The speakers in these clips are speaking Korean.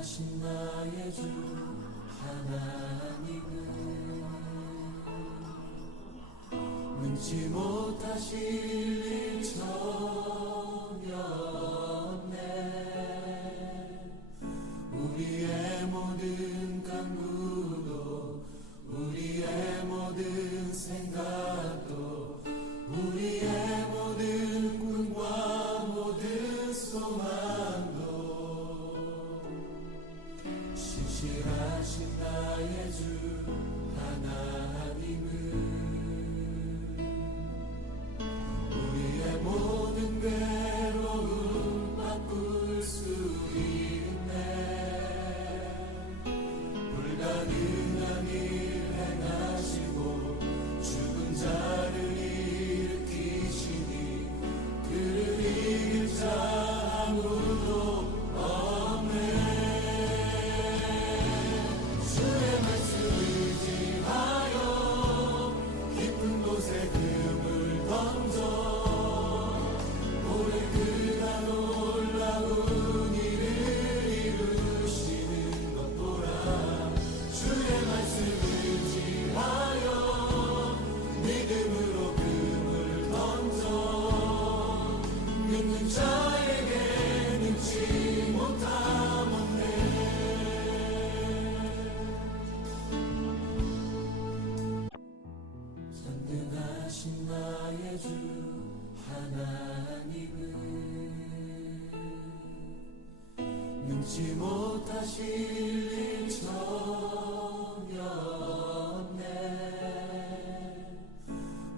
전능하신 나의 주 하나님은 능치 못하실 일 전혀 없네. 우리의 모든 간구도 우리의 모든 생각도 우리의 모든 꿈과 모든 소망도 신실하신 나의 주 하나님은 우리의 모든 괴로움 바꿀 수 있네. 불가능한 일 행하시고 죽은 자를 일으키시니 그를 이길 자 아무도 없네. 주의 말씀 의지하여 깊은 곳에 금을 던져 오늘 그가 놀라운 일을 이루시는 것 보라. 주의 말씀 의지하여 믿음으로 금을 던져 믿는 자에게 능치 못함 없네. 전능하신 나의 주 하나님은 능치 못하실 일 전혀 없네.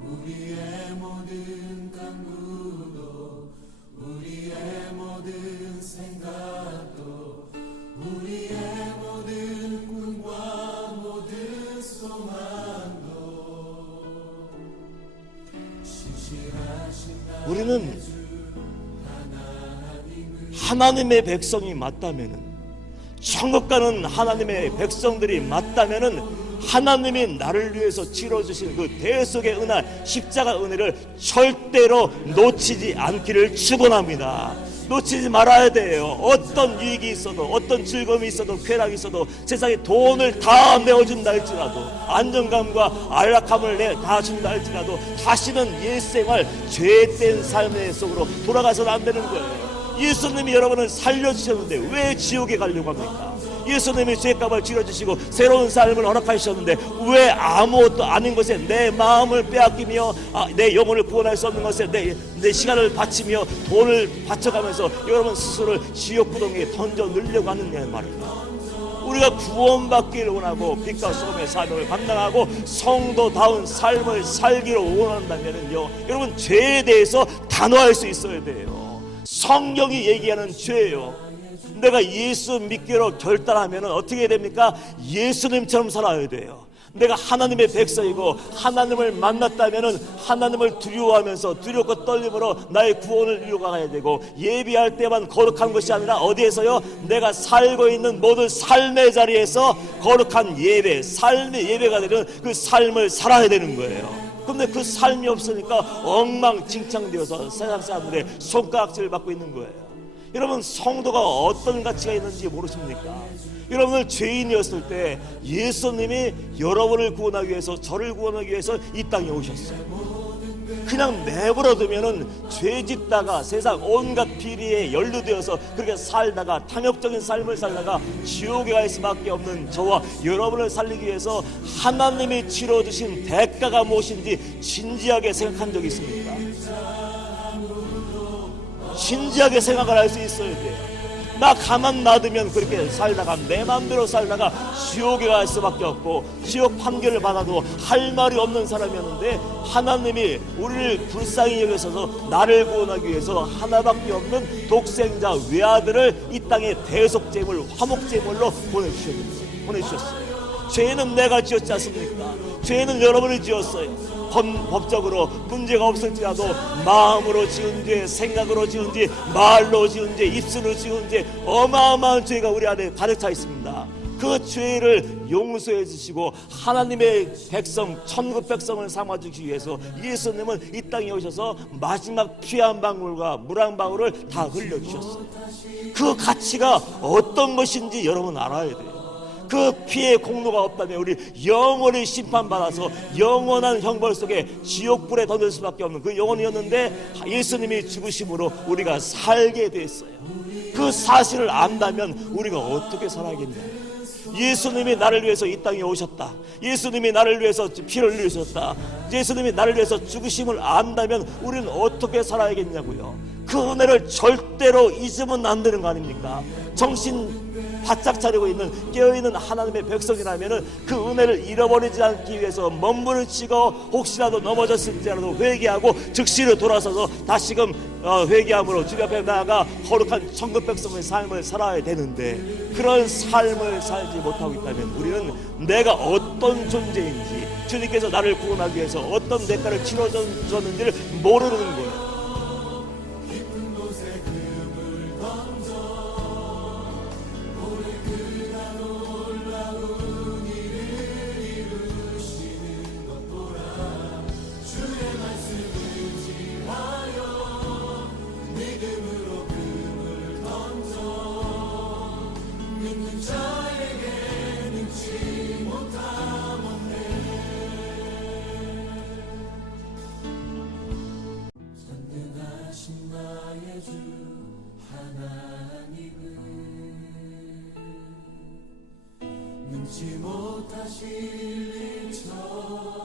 우리의 모든 간구도 우리의 모든 생각도 우리의 모든 꿈과 모든 소망도 신실하신 우리는 나의 주 하나님은 하나님의 백성이 맞다면은, 천국 가는 하나님의 백성들이 맞다면은 하나님이 나를 위해서 치러주신 그 대속의 은혜, 십자가 은혜를 절대로 놓치지 않기를 축원합니다. 놓치지 말아야 돼요. 어떤 유익이 있어도, 어떤 즐거움이 있어도, 쾌락이 있어도, 세상에 돈을 다 내어준다 할지라도, 안정감과 안락함을 다 준다 할지라도 다시는 옛생활 죄된 삶의 속으로 돌아가서는 안 되는 거예요. 예수님이 여러분을 살려주셨는데 왜 지옥에 가려고 합니까? 예수님이 죄값을 치러주시고 새로운 삶을 허락하셨는데 왜 아무것도 아닌 것에 내 마음을 빼앗기며 내 영혼을 구원할 수 없는 것에 내 시간을 바치며 돈을 바쳐가면서 여러분 스스로를 지옥 구덩이에 던져 넣으려고 하느냐 말입니다. 우리가 구원받기를 원하고 빛과 소금의 사명을 감당하고 성도다운 삶을 살기를 원한다면요, 여러분 죄에 대해서 단호할 수 있어야 돼요. 성경이 얘기하는 죄예요. 내가 예수 믿기로 결단하면 어떻게 됩니까? 예수님처럼 살아야 돼요. 내가 하나님의 백성이고 하나님을 만났다면 하나님을 두려워하면서 두렵고 떨림으로 나의 구원을 이루어가야 되고, 예비할 때만 거룩한 것이 아니라 어디에서요? 내가 살고 있는 모든 삶의 자리에서 거룩한 예배, 삶의 예배가 되는 그 삶을 살아야 되는 거예요. 근데 그 삶이 없으니까 엉망진창되어서 세상 사람들의 손가락질을 받고 있는 거예요. 여러분, 성도가 어떤 가치가 있는지 모르십니까? 여러분을 죄인이었을 때 예수님이 여러분을 구원하기 위해서, 저를 구원하기 위해서 이 땅에 오셨어요. 그냥 내버려 두면은 죄 짓다가 세상 온갖 비리에 연루되어서 그렇게 살다가 탐욕적인 삶을 살다가 지옥에 갈 수밖에 없는 저와 여러분을 살리기 위해서 하나님이 치러주신 대가가 무엇인지 진지하게 생각한 적이 있습니까? 진지하게 생각을 할 수 있어야 돼요. 나 가만 놔두면 그렇게 살다가 내 마음대로 살다가 지옥에 갈 수밖에 없고 지옥 판결을 받아도 할 말이 없는 사람이었는데, 하나님이 우리를 불쌍히 여기셔서 나를 구원하기 위해서 하나밖에 없는 독생자 외아들을 이 땅에 대속제물, 화목제물로 보내주셨어요. 죄는 내가 지었지 않습니까? 죄는 여러분이 지었어요. 법적으로 문제가 없을지라도 마음으로 지은 죄, 생각으로 지은 죄, 말로 지은 죄, 입술로 지은 죄, 어마어마한 죄가 우리 안에 가득 차 있습니다. 그 죄를 용서해 주시고 하나님의 백성, 천국 백성을 삼아주시기 위해서 예수님은 이 땅에 오셔서 마지막 피 한 방울과 물 한 방울을 다 흘려주셨어요. 그 가치가 어떤 것인지 여러분 알아야 돼요. 그 피의 공로가 없다면 우리 영원히 심판받아서 영원한 형벌 속에 지옥불에 던질 수밖에 없는 그 영혼이었는데, 예수님이 죽으심으로 우리가 살게 됐어요. 그 사실을 안다면 우리가 어떻게 살아야겠냐. 예수님이 나를 위해서 이 땅에 오셨다, 예수님이 나를 위해서 피를 흘리셨다, 예수님이 나를 위해서 죽으심을 안다면 우리는 어떻게 살아야겠냐고요. 그 은혜를 절대로 잊으면 안 되는 거 아닙니까? 정신 바짝 차리고 있는 깨어있는 하나님의 백성이라면 그 은혜를 잃어버리지 않기 위해서 몸부림치고 혹시라도 넘어졌을지라도 회개하고 즉시로 돌아서서 다시금 회개함으로 주님 앞에 나아가 거룩한 천국 백성의 삶을 살아야 되는데, 그런 삶을 살지 못하고 있다면 우리는 내가 어떤 존재인지, 주님께서 나를 구원하기 위해서 어떤 대가를 치러줬는지를 모르는 거예요. 전능하신 나의 주 하나님은 능치 못하실 일처럼